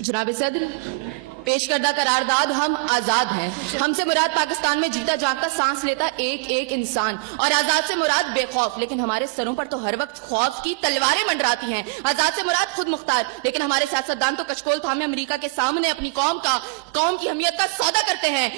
जनाब सदर, पेश करदा करारदाद हम आजाद हैं। हमसे मुराद पाकिस्तान में जीता जागता सांस लेता एक एक इंसान, और आजाद से मुराद बेखौफ, लेकिन हमारे सरों पर तो हर वक्त खौफ की तलवारें मंडराती हैं। आजाद से मुराद खुद मुख्तार, लेकिन हमारे सियासतदान तो कचकोल थामे अमेरिका के सामने अपनी कौम की अहमियत का सौदा करते हैं।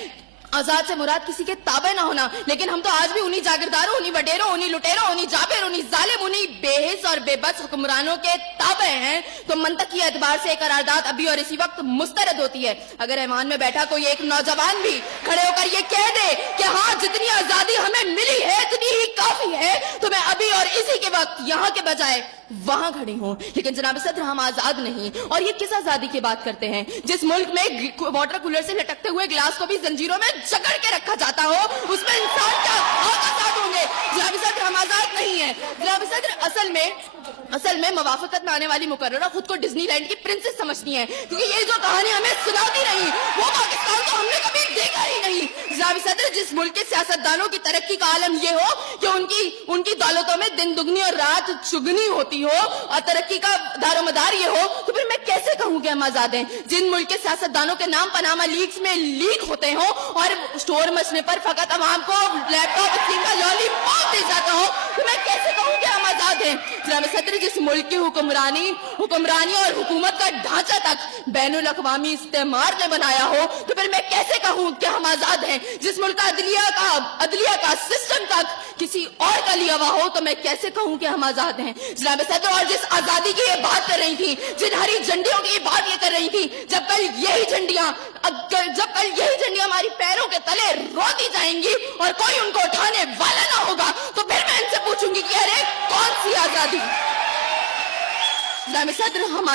आजाद से मुराद किसी के ताबे ना होना, लेकिन हम तो आज भी उन्हीं जागीरदारों, उन्हीं वडेरों, उन्हीं लुटेरों, उन्हीं जाबिर, उन्हीं जालिम, उन्हीं बेहिस और बेबस हुक्मरानों के ताबे हैं। तो मंतकी एतबार से करारदाद अभी और इसी वक्त मुस्तरद होती है। अगर ऐवान में बैठा कोई एक नौजवान भी खड़े होकर ये कह दे कि हाँ, जितनी आजादी हमें मिली है उतनी ही काफी है, तो मैं अभी और इसी के वक्त यहाँ के बजाय वहां खड़ी हूं। लेकिन जनाब सदर, हम आजाद नहीं। और ये किस आजादी की बात करते हैं जिस मुल्क में वाटर कूलर से लटकते हुए गिलास को भी जंजीरों में जकड़ के रखा जाता हो, उसमें इंसान क्या आजाद होंगे? जनाब सदर, हम आजाद नहीं है। जनाब सदर, असल में मवाफकत में आने वाली मुकर्ररा खुद को डिज्नीलैंड की प्रिंसेस समझती हैं, क्योंकि ये जो कहानी हमें सुनाती रही वो पाकिस्तान को हमने कभी देखा ही नहीं। जनाब सदर, जिस मुल्क के सियासतदानों की तरक्की का आलम ये हो कि उनकी दौलतों में दिन दुगनी और रात चुगनी होती हो और तरक्की का दारोमदार ये हो, तो फिर मैं कैसे कहूं कि हम आजाद हैं? जिन मुल्क के सियासतदानों के नाम पनामा लीक्स में लीक होते हो और स्टोर मचने पर फकत अवाम को लैपटॉप स्क्रीन का लॉलीपॉप दे जाता हो, तो मैं कैसे कहूं कि हम आजाद हैं? जनाब सदर, जिस मुल्क की हुक्मरानी और हुकूमत का ढांचा तक बैनुल अक़वामी इस्तेमार ने बनाया हो, तो फिर मैं कैसे कहूं कि हम आजाद हैं? जिस मुल्क का अदलिया का सिस्टम तक किसी और का लिया हुआ हो, तो मैं कैसे कहूं कि हम आजाद हैं? जनाब सदर, और जिस आजादी की ये बात कर रही थी, जिन हरी झंडियों की ये बात ये कर रही थी, जब कल यही झंडियां हमारी पैरों के तले रोती जाएंगी और कोई उनको उठाने वाला ना होगा, तो फिर मैं इनसे पूछूंगी कि अरे कौन सी आजादी? जनाब सदर, हम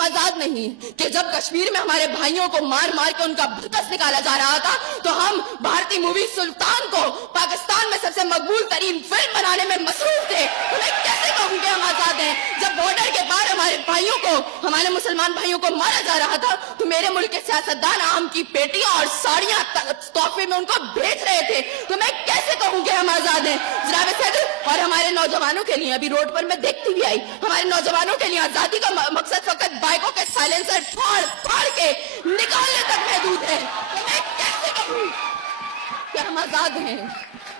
आजाद नहीं कि जब कश्मीर में हमारे भाइयों को मार मार के उनका बकस निकाला जा रहा था, तो हम भारतीय मूवी सुल्तान को पाकिस्तान में सबसे मकबूल तरीन फिल्म बनाने में मसरूफ थे। तो मैं कैसे कहूं कि हम आजाद हैं? जब बॉर्डर के पार हमारे मुसलमान भाइयों को मारा जा रहा था, तो मेरे मुल्क के सियासतदान आम की पेटियां और साड़ियां तोहफे में उनको भेज रहे थे। तो मैं कैसे कहूं कि हम आजाद हैं? जनाब सदर, और हमारे नौजवानों के लिए, अभी रोड पर मैं देखती भी आई, हमारे नौजवानों के लिए आजादी का मकसद फकत बाइकों के साइलेंसर फाड़ के निकालने तक महदूद है। तो मैं कैसे कहूं कि हम आजाद हैं?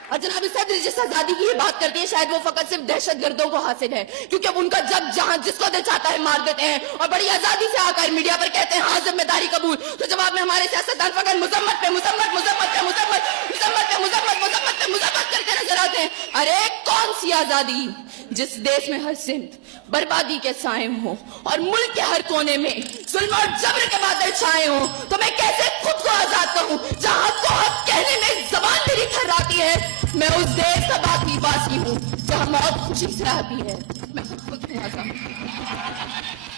और जनाब सदर, जिस आजादी की ये बात करती है, शायद वो फकत सिर्फ दहशतगर्दों को हासिल है, क्योंकि उनका जब जहां जिसको दिल चाहता है मार देते हैं और बड़ी आजादी से आकर मीडिया पर कहते हैं हाँ जिम्मेदारी कबूल। तो जवाब में हमारे सियासतदान फकत मुजम्मत करके नजर आते हैं। अरे कौन सी आजादी जिस देश में हर सिमत बर्बादी के साए हो और मुल्क के हर कोने में जुल्म और जबर के बादल छाए हो? तो मैं कैसे खुद को आजाद कहूं जहां हक को हक कहने में जबान मेरी थर्राती है? मैं उस देश का बाकी बासी हूं जहां मौत खुशी से आती है। मैं खुद नहीं आजाद।